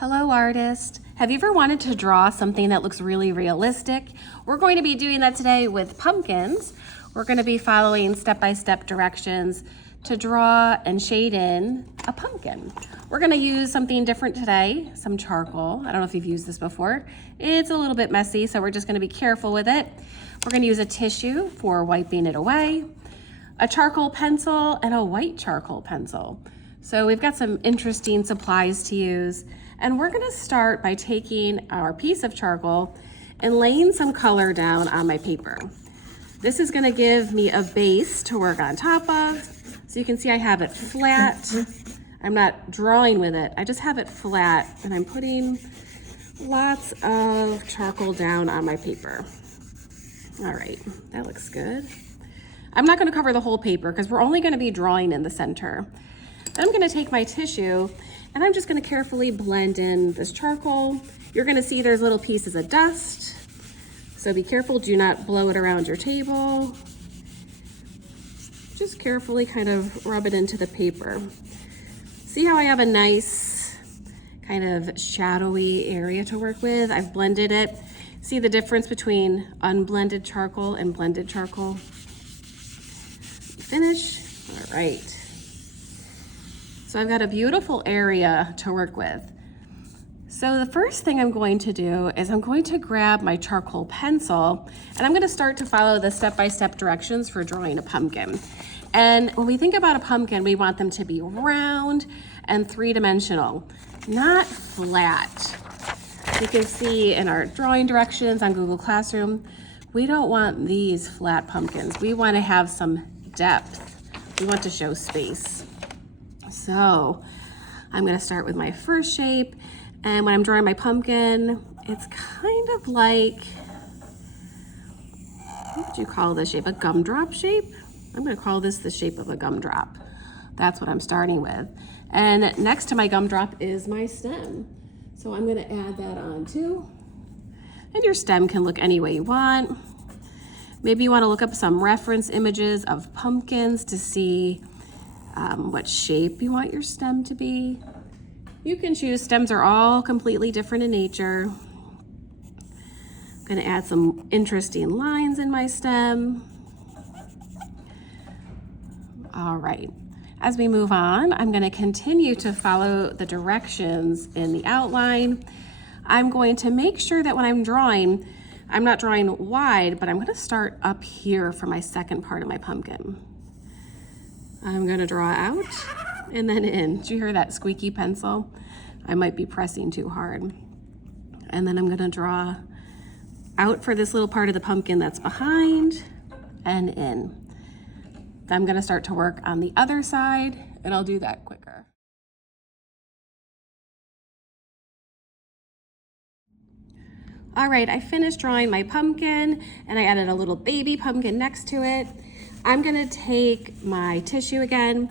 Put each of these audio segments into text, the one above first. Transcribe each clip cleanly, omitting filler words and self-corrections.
Hello, artist. Have you ever wanted to draw something that looks really realistic? We're going to be doing that today with pumpkins. We're going to be following step-by-step directions to draw and shade in a pumpkin. We're going to use something different today, some charcoal. I don't know if you've used this before. It's a little bit messy, so we're just going to be careful with it. We're going to use a tissue for wiping it away, a charcoal pencil, and a white charcoal pencil. So we've got some interesting supplies to use. And we're gonna start by taking our piece of charcoal and laying some color down on my paper. This is gonna give me a base to work on top of. So you can see I have it flat. I'm not drawing with it, I just have it flat, and I'm putting lots of charcoal down on my paper. All right, that looks good. I'm not gonna cover the whole paper because we're only gonna be drawing in the center. Then I'm gonna take my tissue and I'm just gonna carefully blend in this charcoal. You're gonna see there's little pieces of dust, so be careful, do not blow it around your table. Just carefully kind of rub it into the paper. See how I have a nice kind of shadowy area to work with? I've blended it. See the difference between unblended charcoal and blended charcoal? Finish, all right. So I've got a beautiful area to work with. So the first thing I'm going to do is I'm going to grab my charcoal pencil and I'm going to start to follow the step-by-step directions for drawing a pumpkin. And when we think about a pumpkin, we want them to be round and three-dimensional, not flat. You can see in our drawing directions on Google Classroom, we don't want these flat pumpkins. We want to have some depth. We want to show space. So I'm gonna start with my first shape, and when I'm drawing my pumpkin, it's kind of like, what would you call this shape? A gumdrop shape? I'm gonna call this the shape of a gumdrop. That's what I'm starting with. And next to my gumdrop is my stem. So I'm gonna add that on too. And your stem can look any way you want. Maybe you wanna look up some reference images of pumpkins to see what shape you want your stem to be. You can choose, stems are all completely different in nature. I'm gonna add some interesting lines in my stem. All right, as we move on, I'm gonna continue to follow the directions in the outline. I'm going to make sure that when I'm drawing, I'm not drawing wide, but I'm gonna start up here for my second part of my pumpkin. I'm gonna draw out and then in. Did you hear that squeaky pencil? I might be pressing too hard. And then I'm gonna draw out for this little part of the pumpkin that's behind and in. Then I'm gonna start to work on the other side, and I'll do that quicker. All right, I finished drawing my pumpkin and I added a little baby pumpkin next to it. I'm gonna take my tissue again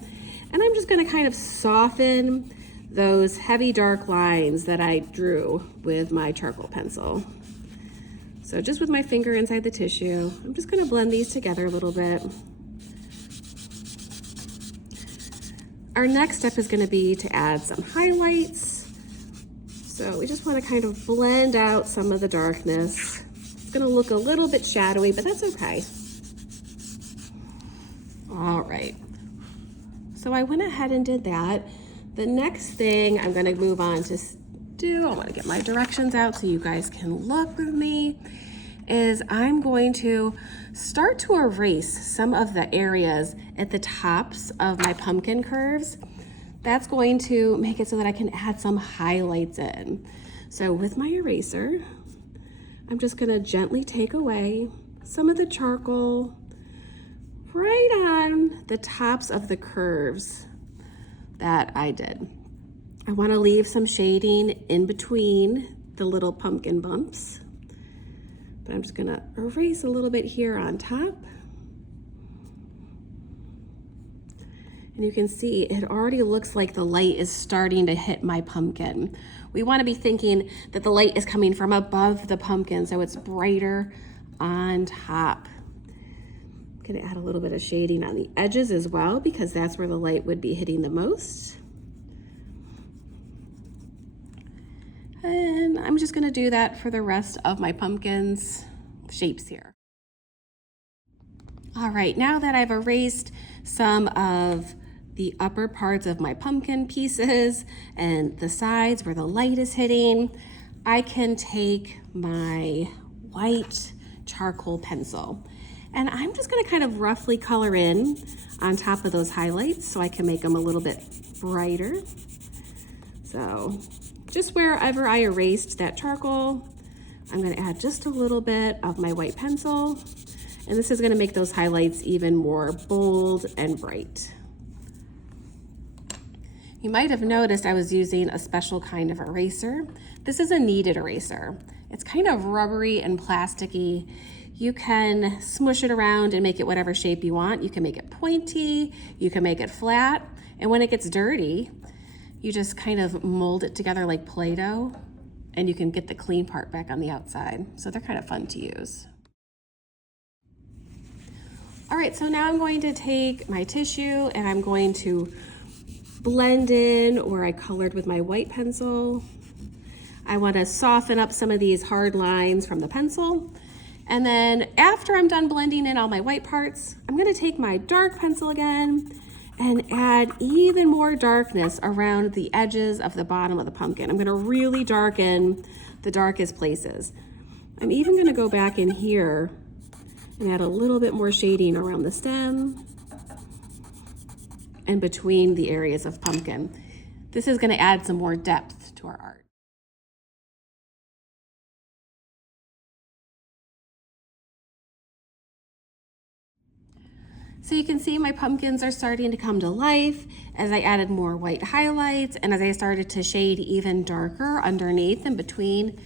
and I'm just gonna kind of soften those heavy dark lines that I drew with my charcoal pencil. So just with my finger inside the tissue, I'm just gonna blend these together a little bit. Our next step is gonna be to add some highlights. So we just wanna kind of blend out some of the darkness. It's gonna look a little bit shadowy, but that's okay. All right, so I went ahead and did that. The next thing I'm gonna move on to do, I wanna get my directions out so you guys can look with me, is I'm going to start to erase some of the areas at the tops of my pumpkin curves. That's going to make it so that I can add some highlights in. So with my eraser, I'm just gonna gently take away some of the charcoal right on the tops of the curves that I did. I want to leave some shading in between the little pumpkin bumps, but I'm just going to erase a little bit here on top. And you can see it already looks like the light is starting to hit my pumpkin. We want to be thinking that the light is coming from above the pumpkin so it's brighter on top. Gonna add a little bit of shading on the edges as well because that's where the light would be hitting the most. And I'm just gonna do that for the rest of my pumpkins shapes here. All right, now that I've erased some of the upper parts of my pumpkin pieces and the sides where the light is hitting, I can take my white charcoal pencil and I'm just gonna kind of roughly color in on top of those highlights so I can make them a little bit brighter. So just wherever I erased that charcoal, I'm gonna add just a little bit of my white pencil, and this is gonna make those highlights even more bold and bright. You might have noticed I was using a special kind of eraser. This is a kneaded eraser. It's kind of rubbery and plasticky. You can smush it around and make it whatever shape you want. You can make it pointy, you can make it flat, and when it gets dirty, you just kind of mold it together like Play-Doh, and you can get the clean part back on the outside. So they're kind of fun to use. All right, so now I'm going to take my tissue and I'm going to blend in where I colored with my white pencil. I want to soften up some of these hard lines from the pencil. And then after I'm done blending in all my white parts, I'm going to take my dark pencil again and add even more darkness around the edges of the bottom of the pumpkin. I'm going to really darken the darkest places. I'm even going to go back in here and add a little bit more shading around the stem and between the areas of pumpkin. This is going to add some more depth to our art. So you can see my pumpkins are starting to come to life as I added more white highlights and as I started to shade even darker underneath and between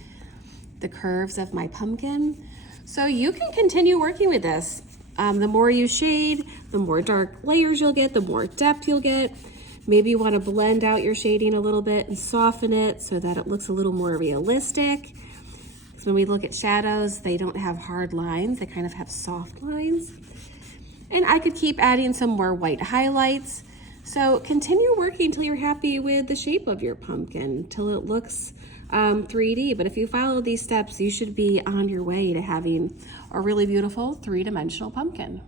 the curves of my pumpkin. So you can continue working with this. The more you shade, the more dark layers you'll get, the more depth you'll get. Maybe you want to blend out your shading a little bit and soften it so that it looks a little more realistic. Because when we look at shadows, they don't have hard lines, they kind of have soft lines. And I could keep adding some more white highlights. So continue working until you're happy with the shape of your pumpkin, till it looks 3D. But if you follow these steps, you should be on your way to having a really beautiful three-dimensional pumpkin.